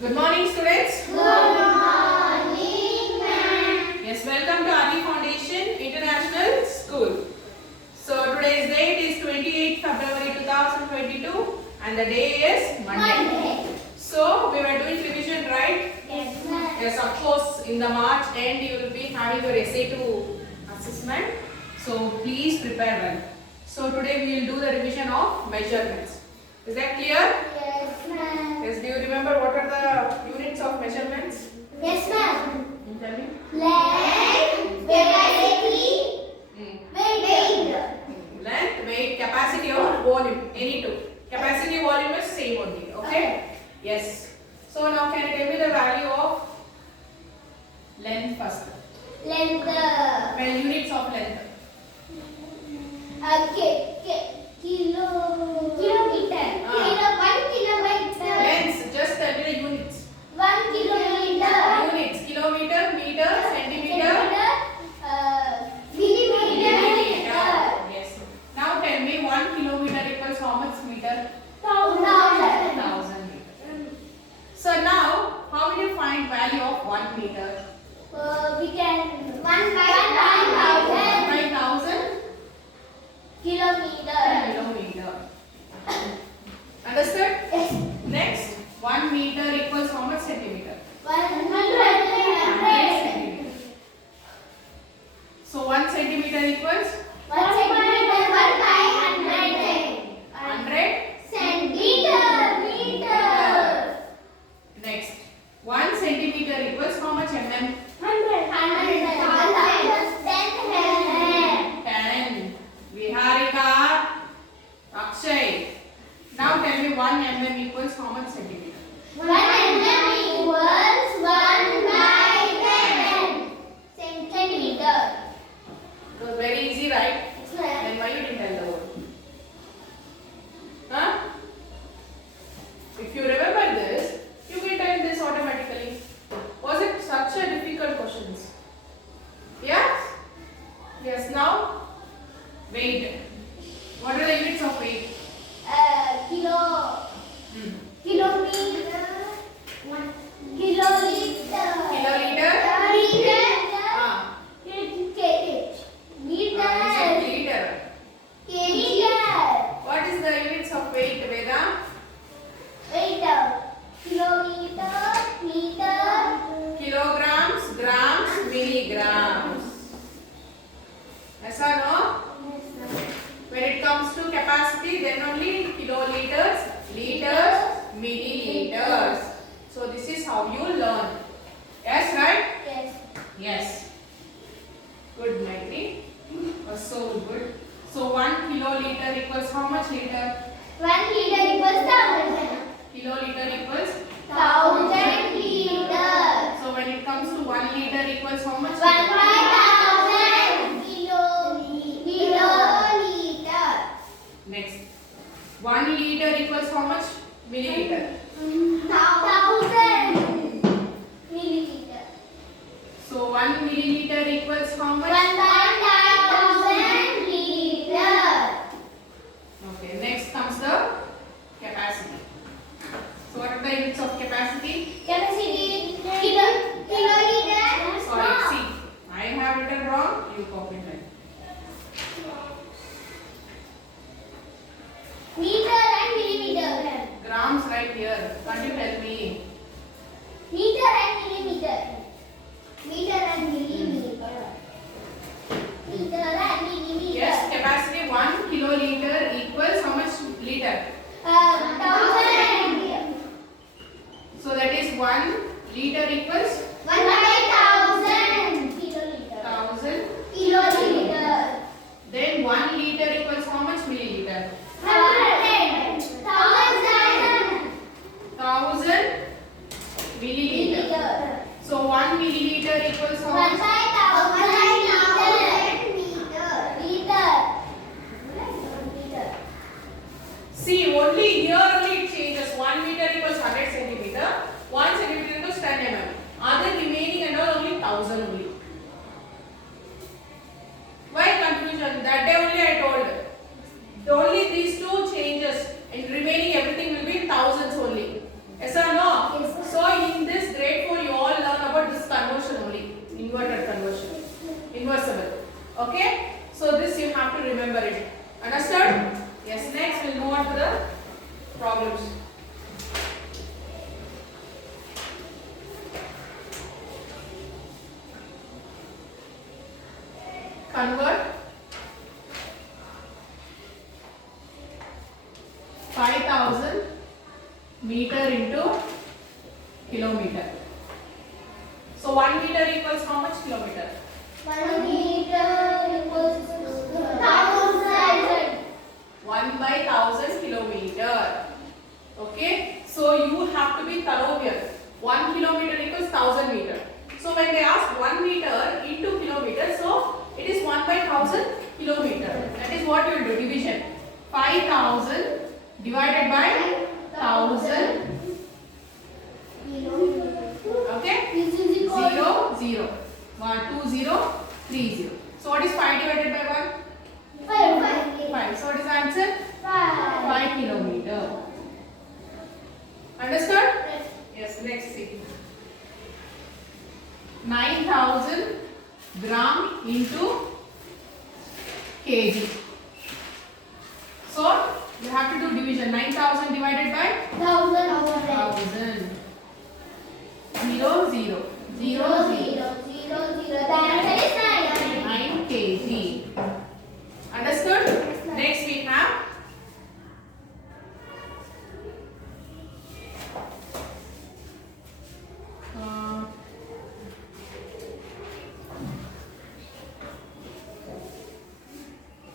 Good morning, students. Good morning, ma'am. Yes, welcome to Ali Foundation International School. So today's date is 28th February 2022 and the day is Monday. So we were doing revision, right? Yes, ma'am. Yes, of course, in the March end you will be having your essay to assessment. So please prepare well. So today we will do the revision of measurements. Is that clear? Yes, ma'am. Yes, do you remember what are the units of measurements? Yes, ma'am. Tell me. Length, velocity, weight. Length, weight, capacity or volume, any two. Capacity, volume is same only, okay? Yes. So now can you tell me the value of length first? Length. Well, units of length. Kilometer. Ah. 1 kilometer. Lengths, just tell me the units. 1 kilometer. Units, kilometer, meter, centimeter. Millimeter. Yes. Now tell me 1 kilometer equals how much meter? 1000. 1000 meter. So now, how will you find value of 1 meter? We can 1 by 1000 1000 kilometer. kilometer. Understood? Yes. Next, 1 meter equals how much centimeter? 100 centimeter. So 1 centimeter equals 1 centimeter 1 by 100 100. centimeter. Next, 1 centimeter equals how much mm? 10. Viharika, Akshay. Now tell me 1 mm equals how much centimeter? 1 mm equals 1 by 10 centimeter. It was very easy, right? Then why you didn't tell the word? Huh? If you remember this, you will tell this automatically. Was it such a difficult questions? Yes? Yes, now weight. What are the units of weight? Kilometer, kiloliter, Kiloliter? liter, Ah, kg, meter, liter. kg, What is the units of weight, Veda? weight, kilometer, meter, Kilograms, grams, milligrams. Yes or no? When it comes to capacity, then only kiloliters, liters, milliliters. So this is how you learn. Yes, right? yes, Yes. Good, Maitri. Was so good. So 1 kiloliter equals how much liter? 1 liter equals 1000, Kiloliter equals. 1000 liters. So when it comes to 1 liter equals how much? 1 by 1000 kiloliter. Next. 1 liter equals how much? Milliliter. 1000 milliliter. So 1 milliliter equals how 1 much? by 1000 liter. Okay. Next comes the capacity. So what are the units of capacity? Capacity kiloliter. Sorry, see. I have written wrong. You copy it. Meter and millimeter. Grams right here. Can't you tell me? Meter and millimeter. Meter and millimeter. Meter and millimeter. Yes, capacity 1 kiloliter equals how much liter? 1000. So that is 1 liter equals 1 by 1000 kiloliter. 1000. Kiloliter. Then 1 liter equals how much milliliter? 100. 1000. 1000 on to the problems. Convert 5,000 meter into kilometer. So 1 meter equals how much kilometer? 1 meter equals 1,000. 1 by 1,000 kilometer. Okay, so you have to be thorough here. 1 kilometer equals 1,000 meter. So when they ask 1 meter into kilometer, so it is 1 by 1,000 kilometer. That is what you will do, division. 5,000 divided by 1,000. Okay, This is equal 0, 0. 1, 2, 0, 3, 0. So what is 5 divided by 1? 5. So what is the answer? 5 kilometer. Understood? Yes, next see. 9,000 gram into kg. So you have to do division. 9,000 divided by 1,000. 0, 0. 0, 0. The answer is 9. 9 kg. Understood? Next we have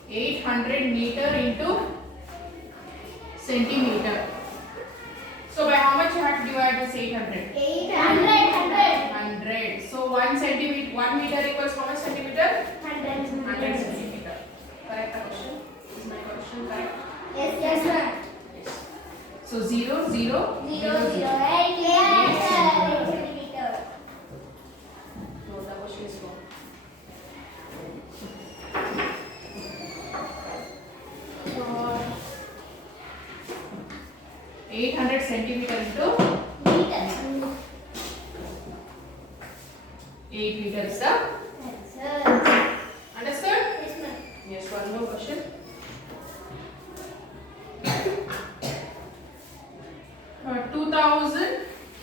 800 meter into centimeter. So by how much you have to divide this 800? 100. So 1 centimeter, 1 meter equals how much centimeter? 100 centimeter. Correct question? Is my question correct? Yes, sir. Yes. So 0, 0, 0, 0. 8 centimeter. No, the question is wrong. So 800 centimeter into 8 meters. Understood? Yes, one more question. For 2000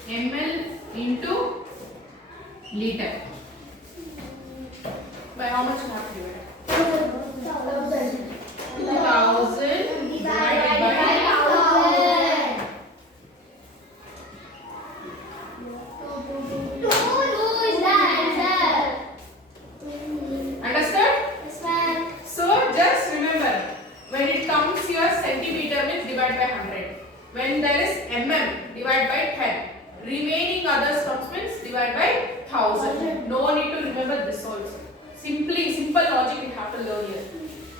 ml into liter. By how much you have to divide? 2000 divided by 2 is the answer. Understood? Yes, ma'am. So just remember, when it comes here centimeter means divide by 100. When there is mm, divide by 10. Remaining others comes means divide by 1000. No need to remember this also. Simple logic you have to learn here.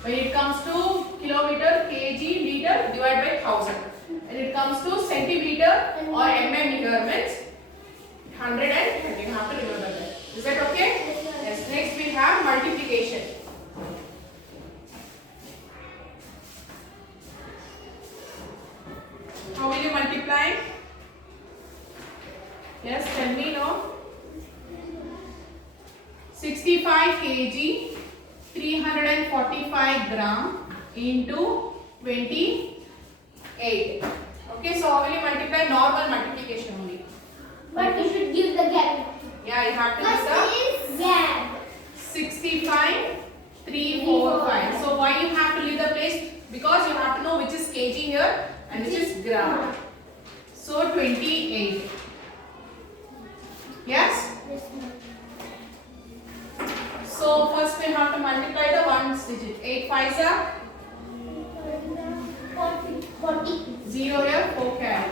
When it comes to kilometer, kg, liter, divide by 1000. When it comes to centimeter or mm here means 100 and 10. You have to remember that. Is that okay? Yes. Next we have multiplication. How will you multiply? Yes, tell me no. 65 kg, 345 gram into 28. Okay, so how will you multiply? Normal multiplication only. But you should give the gap. Yeah, you have to use What is gap? 65, 345. So why you have to leave the place? Because you have to know which is kg here and which is gram. So 28. Yes? Yes, ma'am. So first we have to multiply the ones digit. 8 5s are 40. 0 here, 4 carry.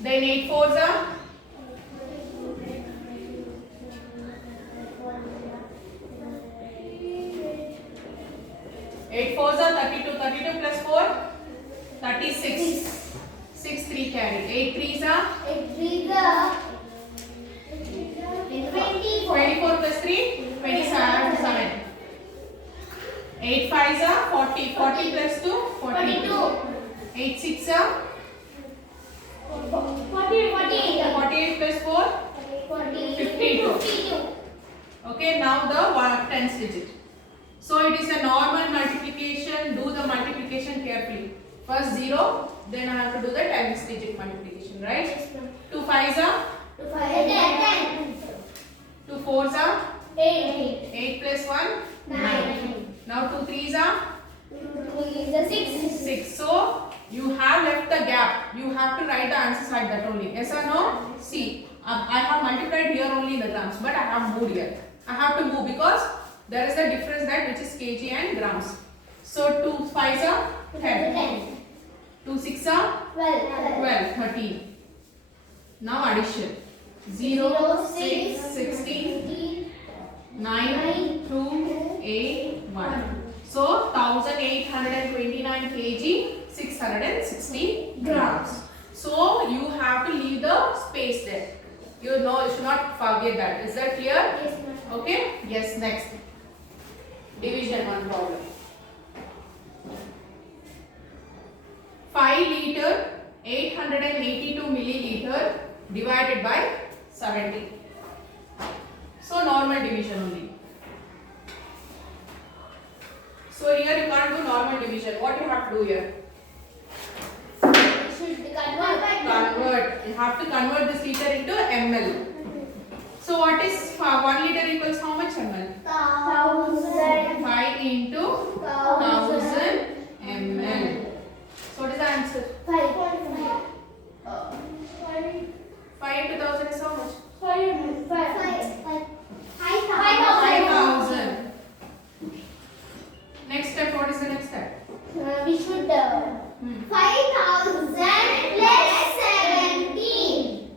Then 8 4s are 8 4s are 32. 32 plus 4, 36. 6 3 carry. 8 3s are 24 plus 3, 27. 8 5s are 40. 40 plus 2, 42. 8 6 are 48 plus 4, 52. Okay, now the tens digit. So it is a normal multiplication. Do the multiplication carefully. First 0, then I have to do the times digit multiplication, right? Yes, ma'am. 2 5s are, 2 5 10. 2 4s are, 8. 8 plus 1, 9. Now 2 3s are, 2 is a 6. 6. So you have left the gap. You have to write the answers like that only. Yes or no? See, I have multiplied here only in the grams, but I have moved here. I have to move because there is a difference that which is kg and grams. So 2 5s are 10. 2 6 are 12, 13. Now addition. 0, 6, 16, 9, 2, 8, 1. So 1829 kg, 660 grams. So you have to leave the space there. You know, you should not forget that. Is that clear? Yes, ma'am. Okay? Yes, next. Division one problem. 5 liter 882 milliliter divided by 70. So normal division only. So here you can't do normal division. What you have to do here? We should convert. You have to convert this liter into ml. So what is 1 liter equals how much ml? 1000. 5 into 1000 ml. So what is the answer? 5. 5 into 1000 is how much? 5000. Next step, what is the next step? We should 5,000 plus 17.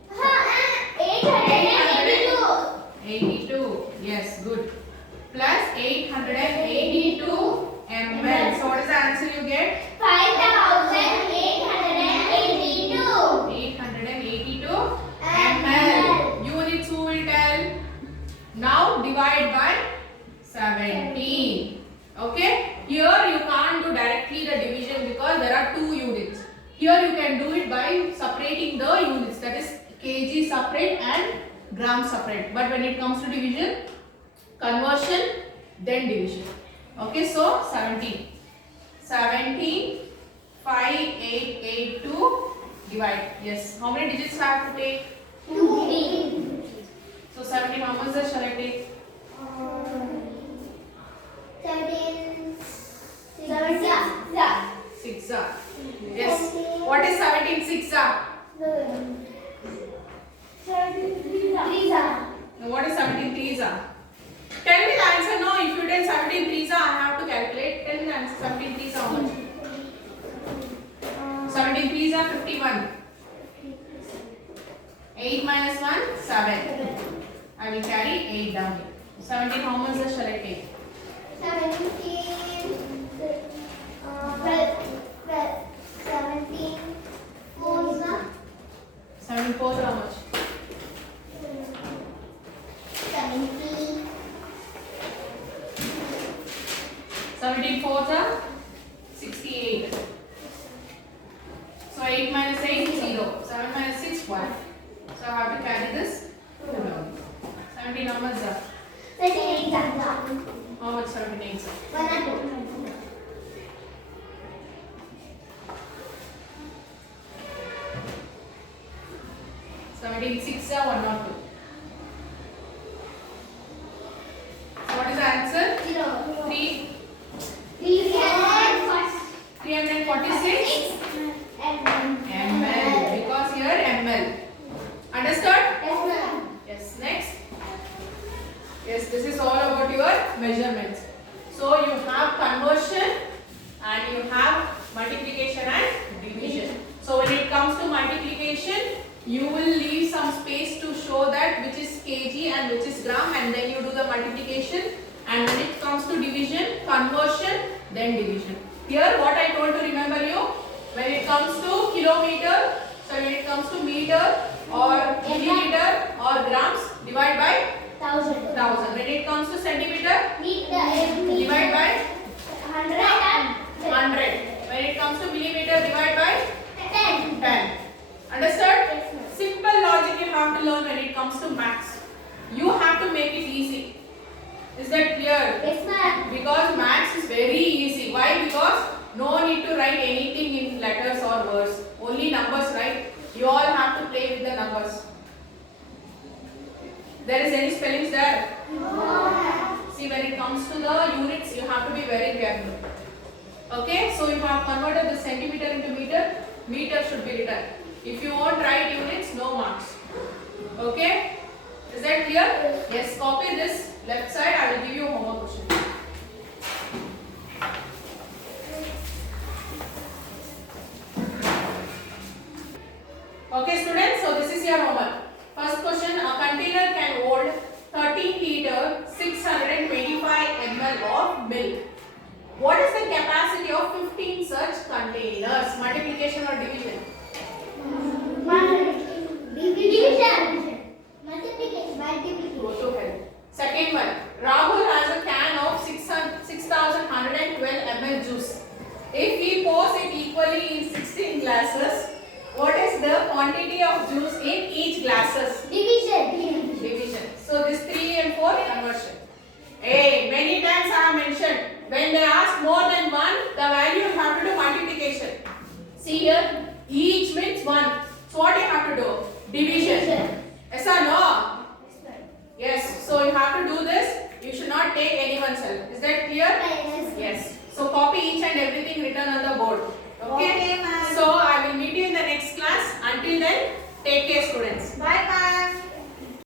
882. 82. Yes, good. Plus 882 ml. So what is the answer you get? 5,882. 882 ml. Units who will tell? Now divide by 17. Okay? Here you can't do directly the division because there are 2 units. Here you can do it by separating the units, that is kg separate and gram separate. But when it comes to division, conversion, then division. Okay, so 17. 17, 5882 divide. Yes. How many digits I have to take? 2. So 17, how much shall I take? 17. 6. Yes. What is 17 6? What is 17 3? Tell me the answer. No, if you tell 17 3, I have to calculate. Tell me the answer. 17 3 how much? 17 3 51. 8 minus 1 7. I will carry 8 down. 17 how much shall I take? 17. 17 4 how much? 17. 17 4 68. So 8 minus 8 0. 7 minus 6 1. So I have to carry this 2 down. 17 how much? How much 17 8? 17 6 1 or 2. So what is the answer? 3 346 ml, because here ml. Understood? Yes. Next. Yes, this is all about your measurements. So you have conversion and you have multiplication and division. So when it comes to multiplication, you will leave some space to show that which is kg and which is gram, and then you do the multiplication. And when it comes to division, conversion, then division. Here what I told to remember you, when it comes to kilometer, so when it comes to meter or milliliter or grams, divide by 1000. When it comes to centimeter, divide by 100. When it comes to millimeter, divide by 10. Understood? Simple logic you have to learn when it comes to maths. You have to make it easy. Is that clear? Yes, ma'am. Because maths is very easy. Why? Because No need to write anything in letters or words. Only numbers, right? You all have to play with the numbers. There is any spellings there? See, when it comes to the units, you have to be very careful. Okay, so you have converted the centimeter into meter. Meter should be written. If you won't write units, no marks. Okay, is that clear? Yes, copy this left side. I will give you a homework question. Okay, students, so this is your homework. First question, a container can hold 13 liter 625 ml of milk. What is the capacity of 15 such containers? Multiplication or division? Division. Multiplication. Go to hell. Second one, Rahul has a can of 6112 ml juice. If he pours it equally in 16 glasses, what is the quantity of juice in each glasses? Division. Division. So this 3 and 4 conversion. Hey, many times I have mentioned, when they ask more than 1, the value you have to do multiplication. See here, each means 1. So what you have to do? Division. Yes or no? Yes. So you have to do this. You should not take anyone's help. Is that clear? Yes. Yes. So copy each and everything written on the board. Okay, ma'am. so I will meet you in the next class. Until then, take care, students. Bye, ma'am.